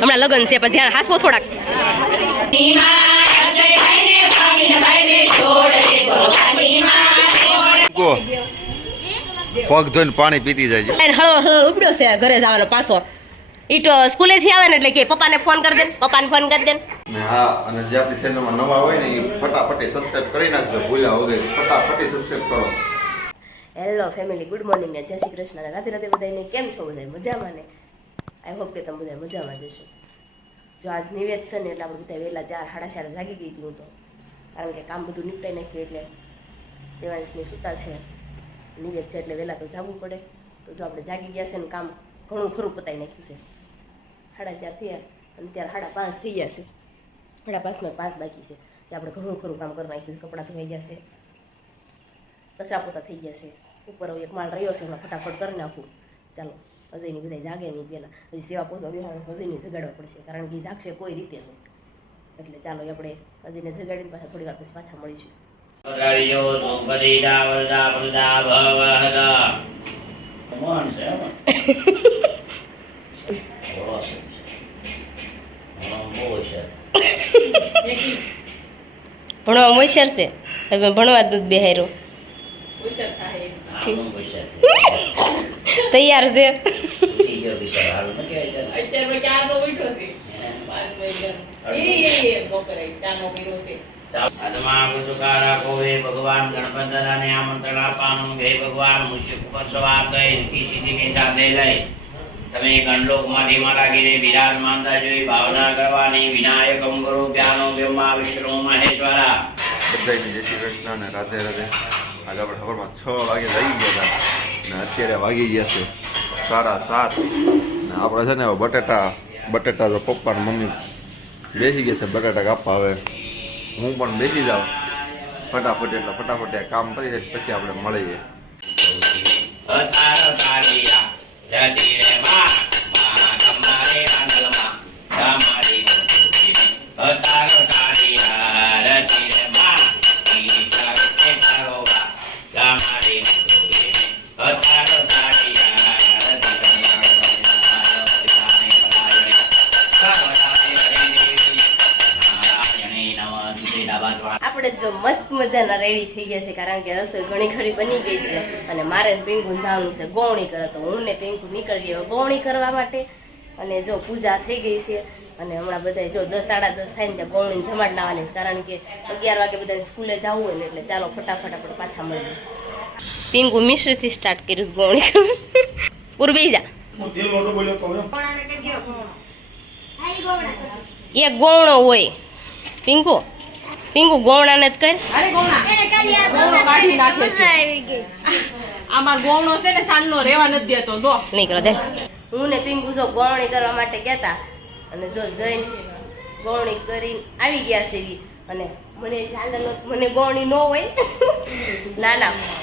હમણાં લગ્ન છે પણ ધ્યાન હાસવો થોડાક. પગ ધોઈને પાણી પીતી જાય છે. હળો હળો ઉપડ્યો છે ઘરે જવાનો પાછો. ઈ તો સ્કૂલે થી આવે ને એટલે કે પપ્પાને ફોન કરી દે, પપ્પાને ફોન કરી દે. હા, અને જે આપણી ચેનલમાં નવા હોય ને એ ફટાફટ સબસ્ક્રાઇબ કરી નાખજો, ભૂલ્યા વગર ફટાફટ સબસ્ક્રાઇબ કરો. હેલો ફેમિલી, ગુડ મોર્નિંગ ને જય શ્રી કૃષ્ણ ને રાધે રાધે. બધાને કેમ છો? બધા મજામાં ને? આઈ હોપ કે તમે બધા મજામાં જશો. જો આજ નિવેદ છે ને એટલે આપણે બધા વહેલા 4 સાડા 4 જાગી ગઈ હતી હું તો, કારણ કે કામ બધું નિપટાઈ નાખ્યું એટલે દેવાંશની સુતા છે, નિવેદ છે એટલે વહેલા તો જાગવું પડે. તો જો આપણે જાગી ગયા છે ને કામ ઘણું ખરું પતાવી નાખ્યું છે. 4:30 થયા અને ત્યારે 5:30 થઈ ગયા છે. 5:30 માં 5 બાકી છે કે આપણે ઘણું ખરું કામ કરી નાખ્યું. કપડાં ધોઈ ગયા છે, કચરા પોતા થઈ ગયા છે, ઉપર એક માળ રહ્યો છે એમાં ફટાફટ કરી નાખું. ચાલો અજયની બધા જાગે નહીં પહેલાં, હજી સેવા પોતા વિહાર અજયને જગાડવા પડશે, કારણ કે જાગશે કોઈ રીતે નહીં. એટલે ચાલો આપણે અજયને જગાડીને પાછા થોડી વાર પછી પાછા મળીશું. ભણવા હોશિયાર છે, હવે ભણવા દૂધ બેહાર્યો તૈયાર છે. ભગવાન ગણપતને આમંત્રણ આપવાનું કે ભગવાન મુશ્કેલ ઉપર સવાર થઈ સીધી સાથે લઈ તમે ગણલોકમાંથી મારાગીરે બિરાજમાનતા જોઈ ભાવના કરવાની. વિનાયકમ ગુરુ પ્યાનો બ્રહ્મા વિષ્ણુ મહેશ્વરા. બધાને જય શ્રી કૃષ્ણ અને રાધે રાધે. આજે આપણે સવારમાં 6 વાગે લાગી ગયા હતા અને અત્યારે વાગી ગયા છે 7:30. ને આપણે છે ને બટેટા જો પપ્પા ને મમ્મી બેસી ગયા છે બટાટા કાપવા. હવે હું પણ બેસી જાઉં ફટાફટ કામ કરી જાય પછી આપણે મળીએ. આપણે જો મસ્ત મજાના રેડી થઈ ગયા છે, કારણ કે રસોઈ ઘણી ખરી બની ગઈ છે અને મારે પિંકુ જવાનું છે ગોવણી કરે. તો હું ને પિંકુ નીકળીએ ગોવણી કરવા માટે. અને જો પૂજા થઈ ગઈ છે અને હમણાં બધા જો 10 સાડા 10 થાય ને ત્યાં ગોવણી જમાડ લાવવાની છે, કારણ કે 11 વાગે બધાને સ્કૂલે જવું હોય ને. એટલે ચાલો ફટાફટ આપણે પાછા મળીએ. પિંકુ મિશ્રથી સ્ટાર્ટ કર્યું ગોવણી કરવા. પૂર્વે જા એક ગોવણો હોય. પિંકુ ગોવણાને જ કર. આમાં ગોવણો છે ને સાંજનો રહેવા નથી દેતો. જો નહીં કરો દે. હું ને પિંકુ જો ગોવણી કરવા માટે ગયા હતા અને જો જઈને ગોવણી કરીને આવી ગયા છે એવી. અને મને ગોવણી ન હોય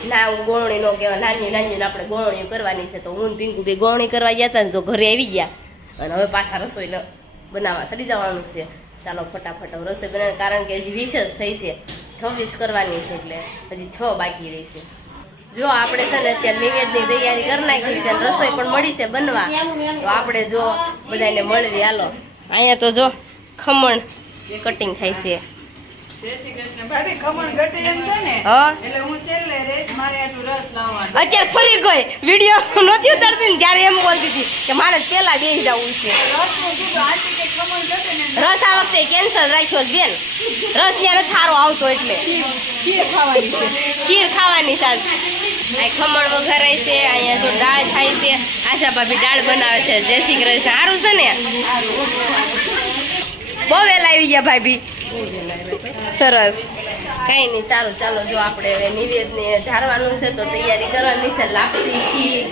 ના હું ગોવણી ન કહેવાય, નાની આપણે ગોવણીઓ કરવાની છે. તો હું પિંકુ બે ગોવણી કરવા ગયા હતા ને જો ઘરે આવી ગયા અને હવે પાછા રસોઈ બનાવવા ચડી જવાનું છે. ચાલો ફટાફટ રસોઈ બનાવે, કારણ કે હજી 20 જ થઈ છે, 26 કરવાની છે એટલે હજી 6 બાકી રહી છે. જો આપણે છે ને અત્યારે નિવેદની તૈયારી કરી નાખી છે, રસોઈ પણ મળી છે બનવા. તો આપણે જો બધાને મળવી. હાલો અહીંયા તો જો ખમણ કટિંગ થાય છે. અત્યારે ફરી ગઈ વિડીયો નહોતી ઉતારતી ને ત્યારે એમ બોલતી હતી કે મારે પેલા બેસી જવું છે. રસ આ વખતે કેન્સલ રાખ્યો બેન. રસ ત્યારે સારો આવતો એટલે ખીર ખાવાની સાથે. આ ખમણ વઘારાય છે, અહીંયા જો દાળ થાય છે. આશા ભાભી દાળ બનાવે છે. જય શ્રી કૃષ્ણ. સારું છે ને? બહુ વહેલા આવી ગયા ભાભી. સરસ. કઈ નહીં, સારું. ચાલો જો આપણે હવે નિવેદને ધારવાનું છે તો તૈયારી કરવાની છે. લાપસી, ખીર,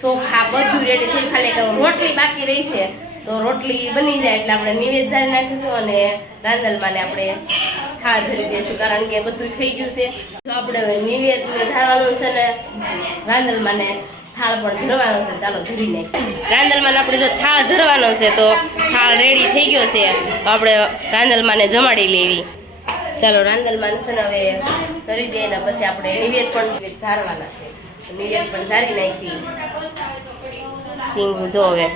ચોખા બધું રેડી થઈ. ખાલી રોટલી બાકી રહી છે તો રોટલી બની જાય એટલે આપણે નિવેદ ધારી નાખીશું અને રાંદલમાને આપણે થાળ ધરી દઈશું, કારણ કે બધું થઈ ગયું છે. જો આપણે હવે નિવેદને ધારવાનું છે ને રાંદલમાને થાળ પણ ધરવાનો છે. ચાલો ધરી નાખીએ. રાંદલમાને આપણે જો થાળ ધરવાનો છે તો થાળ રેડી થઈ ગયો છે, તો આપણે રાંદલમાને જમાડી લેવી. ચાલો રાંદલમાને છે ને હવે ધરી દઈએ ને પછી આપણે નિવેદ પણ ધારવાના છે. નિવેદ પણ ધારી નાખી. પિંગુ જો હવે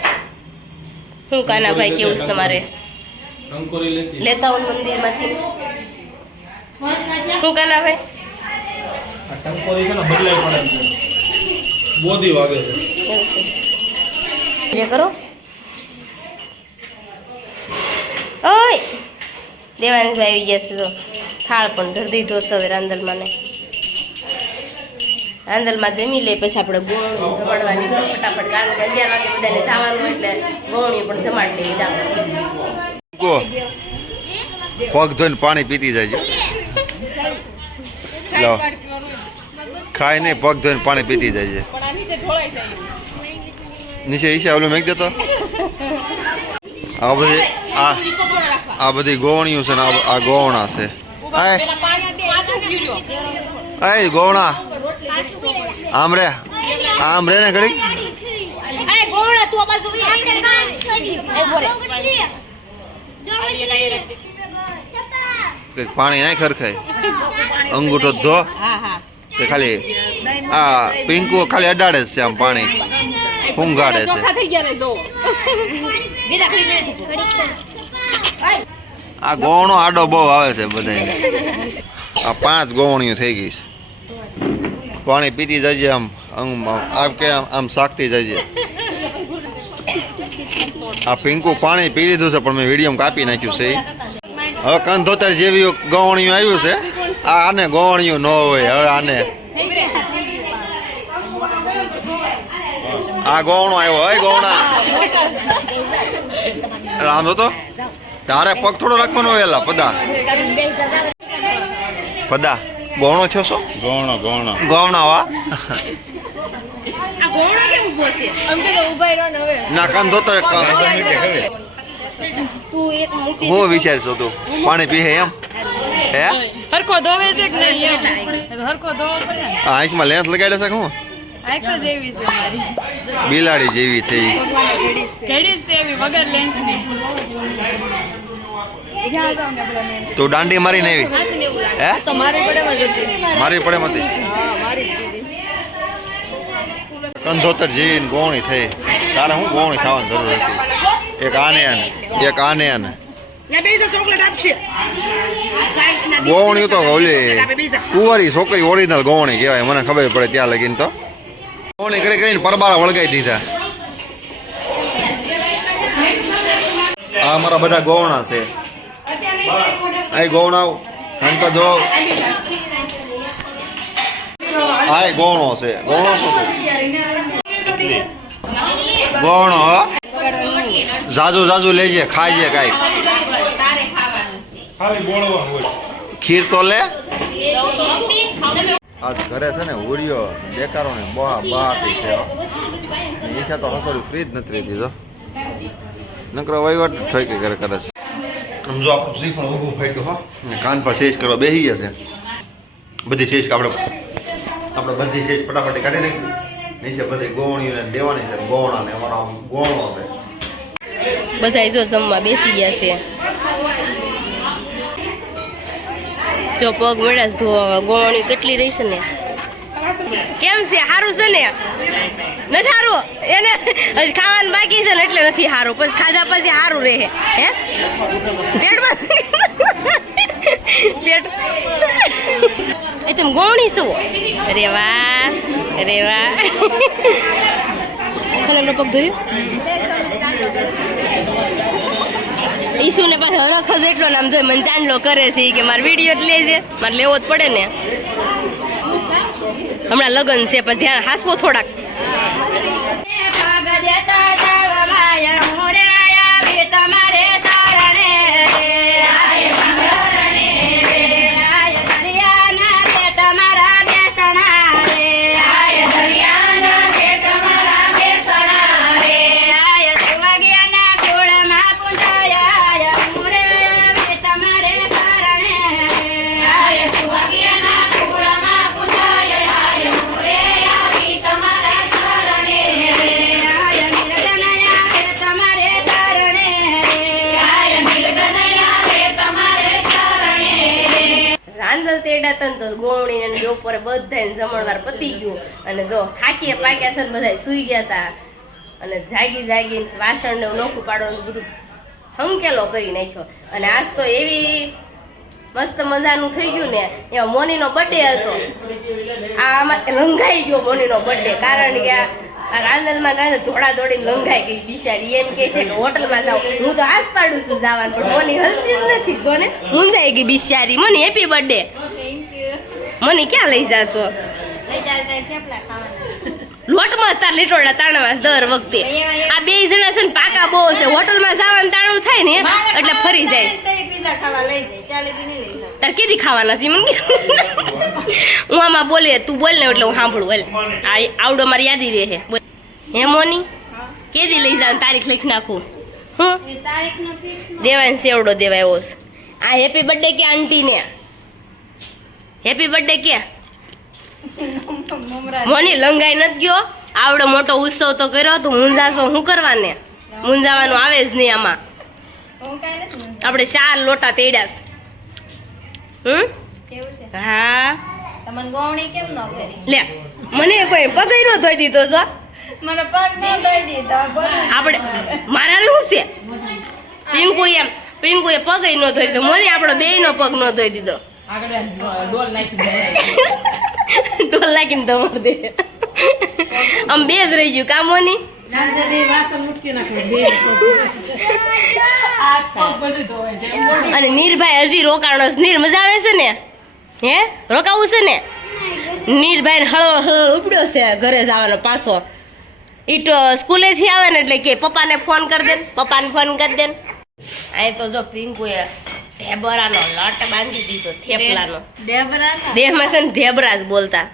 હું કાનાભાઈ કેવું છે તમારે ટંકોરી લેતી લેતા આવું મંદિરમાંથી હું કાનાભાઈ આ ટંકોરી છે ને બદલાઈ પડે છે બોધી વાગે છે જે કરો ઓય દેવાંશભાઈ આવી ગયા છે જો થાળ પણ ધરી દીધો છે હવે રાંદલમાં ને રાંદલમાં જમી લે પછી આપણે ગોળણી જમાડવાની છે ફટાફટ કારણ કે 11 વાગે બધાને જવાનું એટલે ગોળણી પણ જમાડી લઈએ જાવ કો પગ ધોઈને પાણી પીતી જાય લો ખાય નહીં પગ ધોઈને પાણી પીતી જાય પણ આ નીચે ઢોળાઈ જાય નીચે ઈશા ઓલું મેક દેતો આ બધી ગોવણીઓ છે ને આ ગોવણા છે આય પેલા પાછું પીર્યો આય ગોવણા આમ રે ને ઘડી અરે ગોળા તું આ બાજુ અંદર કામ કરી એ બોરે કે પાણી નાય ખરખાય અંગૂઠો ધો હા હા કે ખાલી આ પિંકુ ખાલી અડાડે છે આમ પાણી ફૂંગાડે છે ચોખ્ખા થઈ ગયા ને જો વિદા કરી લે આ ગોવણો આડો બહુ આવે છે બધાને આ 5 ગોવણીઓ થઈ ગઈ છે પાણી પીતી જજે આમ આમ કે આમ શાકતી જજે આ પિંકુ પાણી પી લીધું છે પણ મેં વિડીયો કાપી નાખ્યું છે હવે કંધોતર જેવી ગોવણીઓ આવ્યું છે આને ગોવણીઓ ન હોય હવે આને આ ગોવણો આવ્યો હોય ગોવણા આમ તો તારે પગ થોડો રાખવાનો વેલા પદા ગોવણો છો શું ગોવણા વા આ ગોળો કેમ ઊભો છે અમને તો ઊભા રહ્યો ને હવે ના કંધોતર તું એક મૂકી હું વિચારશો તું પાણી પીહે એમ હે હરખો દોવે છે કે નહીં હરખો દોવો પડે ને આ આંખમાં લેન્સ લગાડે છે કે હું આંખ જ એવી છે મારી બિલાડી જેવી થઈ ઘડી છે એવી વગર લેન્સ ની જ્યાં જાઉં ને આપણે મેં તું દાંડી મારી નહીં હાસને એવું લાગે હે તો મારી પડે માં જતી મારી પડે મતી હા મારી જ દીધી કંધોતર જેવી ને ગોવણી થઈ તારે હું ગોવણી ખાવાની જરૂર હતી એક આને ને ને બેસા ચોકલેટ આપશે ગોવણી તો ઓલી કુંવારી છોકરી ઓરિજિનલ ગોવણી કહેવાય મને ખબર પડે ત્યાં લગીને તો ગોવણી કરી કરીને પરબાળા વળગાઈ દીધા આ મારા બધા ગોવણા છે આ ગોવણા હંતો જો આ ગોવણો છે ગોવણો શું છે ગોવણો જાજુ લેજે ખાઈજે કાંઈ ખાલી બોળવા હોય ખીર તો લે આજ ઘરે છે ને ઉરિયો દેખાડો ને બહારથી છે ઈચ્છા તો હસોડી ફ્રી જ નથી રહેતી જો નકરો વહીવટ થઈ કે ઘરે કરે છે આમ જો આપણું શ્રીફળ ઊભું ફાટ્યું હો કાન પર શેષ કરવા બેસી ગયા છે બધી શેષ આપણે બધી શેષ ફટાફટ કાઢી નાખી નીચે બધી ગોવણીઓને દેવાની છે ગોવણાને અમારો આમ ગોવણો છે બધા જો જમવા બેસી ગયા છે જો પગ મળ્યા છે ધોવા ગોવણી કેટલી રહી છે ને કેમ છે સારું છે ને નથી સારું એને હજી ખાવાનું બાકી છે ને એટલે નથી સારું પછી ખાધા પછી સારું રહે હે પેટમાં પેટ એ તમે ગોવણી છો અરે વાહ ખાલી પગ ધોયું ઈશુ ને પાછો હરખ જ એટલો નામ જોઈ મને ચાંદલો કરે છે કે મારે વિડીયો જ લેજે મારે લેવો જ પડે ને હમણાં લગ્ન છે પણ ધ્યાન હાસવો થોડાક તેડા તન તો ગોવણી ને બપોરે બધાને જમણવાર પતી ગયું અને જો થાકીએ પાક્યા છે ને બધા સૂઈ ગયા હતા અને જાગી વાસણ ને નોખું પાડવાનું બધું હંકેલો કરી નાખ્યો. અને આજ તો એવી મસ્ત મજાનું થઈ ગયું ને, એમાં મોનીનો બર્થડે હતો. આમાં રંગાઈ ગયો મોનીનો બર્થડે, કારણ કે આ રાંદલમાં ધોડા દોડીને લંઘાઈ ગઈ બિચારી. એમ કે છે કે હોટલમાં જાવ, હું તો આસ પાડું છું જવાનું, પણ મોની હલતી જ નથી. જો ને મૂંઝાઈ ગઈ બિચારી. Mouni happy birthday. મોની ક્યાં લઈ જાશો? લોટમાં તાર લીટોડા તાણવા દર વખતે. આ બે જણા છે ને પાકા બહુ છે. હોટલમાં જવાનું તાણું થાય ને એટલે ફરી જાય. તાર કેદી ખાવાના છે મને? હું આમાં બોલે, તું બોલ ને એટલે હું સાંભળું. આ આવડો મારી યાદી રહે. હે મોની, કેદી લઈ જાવ? તારીખ લખી નાખું. હું દેવાને સેવડો દેવાય ઓસ. આ હેપી બર્થડે કે આંટી ને? હેપી બર્થડે કે? મોની લંગાઈ નથી ગયો. આવડો મોટો ઉત્સવ તો કર્યો. તું મૂંઝાશો શું કરવાને? મૂંઝાવાનું આવે જ નહીં આમાં. આપણે 4 લોટા તેડ્યાસ. હા તમને ગોવણી કેમ ન કરી? લે, મને કોઈ પગ નો ધોઈ દીધો છો. મને પગ ન ધોઈ દીધો. આપણે મારા શું છે? પિંકુએ પગ નો ધોઈ દીધો. મોની આપણો બેયનો પગ નો ધોઈ દીધો. ડોલ નાખી ડોલ નાખીને ધમર દે. આમ બે જ રહી ગયું કામ મોની. અને નીરભાઈ હજી રોકાણો. નીર મજા આવે છે ને? હે રોકાવું છે ને? નીરભાઈ હળવો ઉપડ્યો છે ઘરે જવાનો પાછો. ઈ તો સ્કૂલેથી આવે ને એટલે કે પપ્પાને ફોન કરી દે, પપ્પાને ફોન કરી દે. અહીં તો જો પિંકુએ ઢેબરાનો લટ બાંધી દીધો, થેપલાનો. દેહમાં છે ને ઢેબરા જ બોલતા.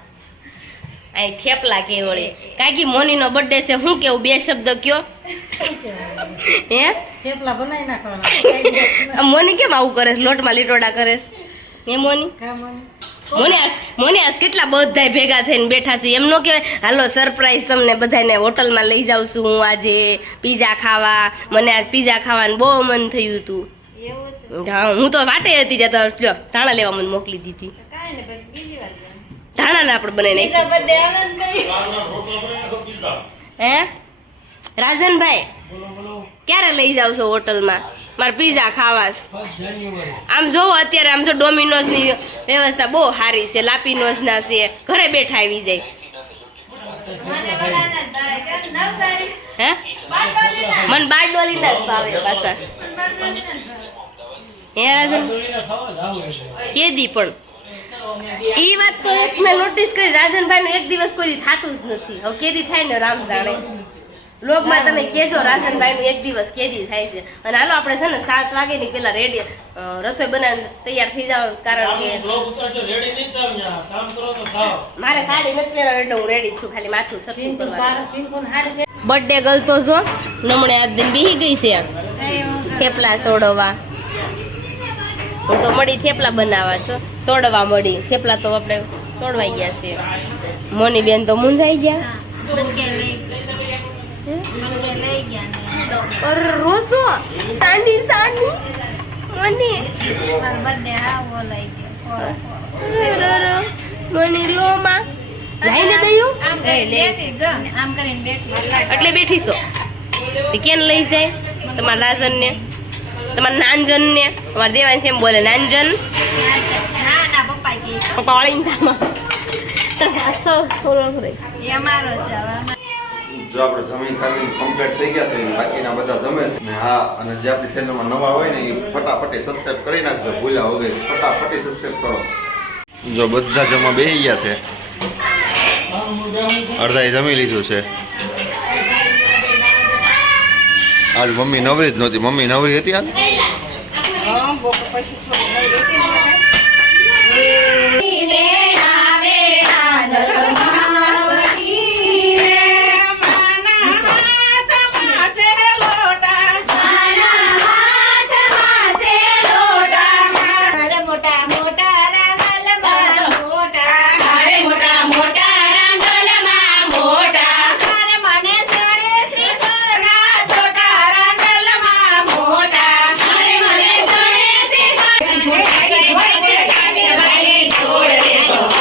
અહીં થેપલા કે વળી. કાકી મોનીનો બર્થડે છે, શું કેવું? 2 શબ્દ કયો. હે થેપલા બનાવી નાખવાના. મોની કેમ આવું કરે? લોટમાં લીટોડા કરે? હે મોની? મોની આજ કેટલા બધાય ભેગા થઈને બેઠા છે. એમ નો કહેવાય હાલો સરપ્રાઈઝ તમને બધાને હોટલમાં લઈ જાઉં છું હું આજે પીઝા ખાવા. મને આજ પીઝા ખાવાનું બહુ મન થયું હતું. હા, હું તો વાટે હતી ત્યાં તો ધાણા લેવા મને મોકલી દીધી. ધાણા ને આપણે બનાવી હે રાજનભાઈ, ક્યારે લઈ જાવ છો હોટલમાં? મારે પીઝા ખાવા. આમ જોવો અત્યારે આમ જો ડોમિનોઝ ની વ્યવસ્થા બહુ સારી છે, લાપીનોઝ ના છે, ઘરે બેઠા આવી જાય. હે મને બારડોલી ના જ ભાવે પાછા. હે રાજન કેદી પણ ઈ વાત તો એક મેં નોટિસ કરી. રાજનભાઈ નું એક દિવસ કોઈ થતું જ નથી. હવે કેદી થાય ને રામ જાણે. લોગમાં તમે કહેજો રાજનભાઈ નું એક દિવસ કેદી થાય છે. અને હાલો આપણે છે ને 7 વાગે ની પેલા રેડી રસોઈ બનાવીને તૈયાર થઈ જવાનું. કારણ કે મારે સાડી નથી પહેરવાની એટલે હું રેડી છું, ખાલી માથું સરખું કરવાનું. બર્થડે ગર્લ તો જો નમણે આજ દિન બેહી ગઈ છે થેપલા સોડવા. હું તો મળી થેપલા બનાવવા છો, સોડવા મળી. થેપલા તો આપણે સોડવાઈ ગયા છે. મોની બેન તો મૂંઝાઈ ગયા. રોસો સાની સાની મની મની લોમાં લાઈને દયો આમ કરીને બેઠી એટલે બેઠીશો. કેમ લઈ જાય તમારા રાજન ને, તમારા નાનજન ને? અમારા દેવાન છે એમ બોલે નાનજન. ના પપ્પા કે પપ્પા વાળી તો સાસો થોડો રે એ અમારો છે. હવે જો આપણે જમીન ખાલી કમ્પ્લીટ થઈ ગયા છે, બાકીના બધા જમે છે ને. હા, અને જે આપણી ચેનલમાં નવા હોય ને એ ફટાફટી સબસ્ક્રાઇબ કરી નાખજો, ભૂલ્યા વગર ફટાફટી સબસ્ક્રાઇબ કરો. જો બધા જમવા બેસી ગયા છે, અડધાએ જમી લીધું છે. આજ મમ્મી નવરી જ નહોતી. મમ્મી નવરી હતી આજ?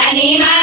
Anima,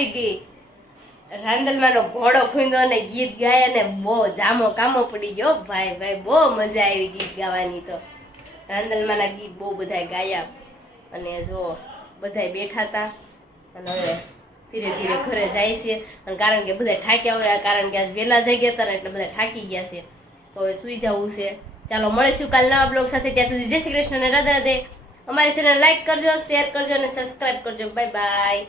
આવી ગઈ. રાંદલમાંનો ઘોડો ખૂંદો ને ગીત ગાય ને બહુ જામો કામો પડી ગયો ભાઈ ભાઈ, બહુ મજા આવી ગીત ગાવાની. તો રાંદલમાંના ગીત બહુ બધા ગાયા અને જો બધા બેઠા હતા અને હવે ધીરે ધીરે ઘરે જાય છે. અને કારણ કે બધા થાક્યા હોય, કારણ કે આજ વહેલા જઈ ગયા હતા ને એટલે બધા થાકી ગયા છે. તો હવે સુઈ જવું છે. ચાલો મળીશું કાલ નવા બ્લોગ સાથે. ત્યાં સુધી જય શ્રી કૃષ્ણ અને રાધે રાધે. અમારી ચેનલ લાઈક કરજો, શેર કરજો અને સબસ્ક્રાઇબ કરજો. Bye bye.